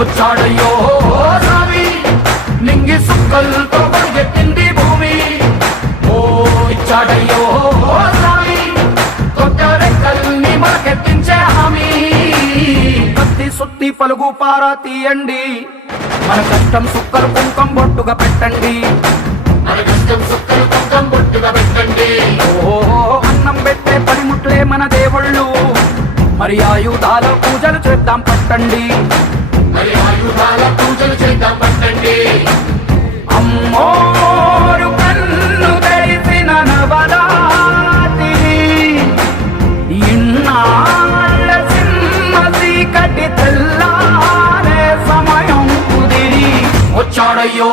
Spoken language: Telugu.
వచ్చాడయ్యో స్వామి నింగి సుక్కలతో పరిగెత్తింది భూమి ఓ ఇచ్చాడయ్యో స్వామి కొత్త రెక్కల్ని మనకెత్తించే హామీ కత్తి సుత్తి పలుగు పారా తీయండి మన కష్టం సుక్కలు కుంకం బొట్టుగా పెట్టండి ఓ అన్నం పెట్టే పనిముట్లే మన దేవుళ్ళు మరి ఆయుధాల పూజలు చేద్దాం పట్టండి అమ్మోరు కన్ను తెరిసిన నవరాత్రి ఇన్నాళ్ళ సింహ చీకటి తెల్లారే సమయం కుదిరి వచ్చాడయ్యో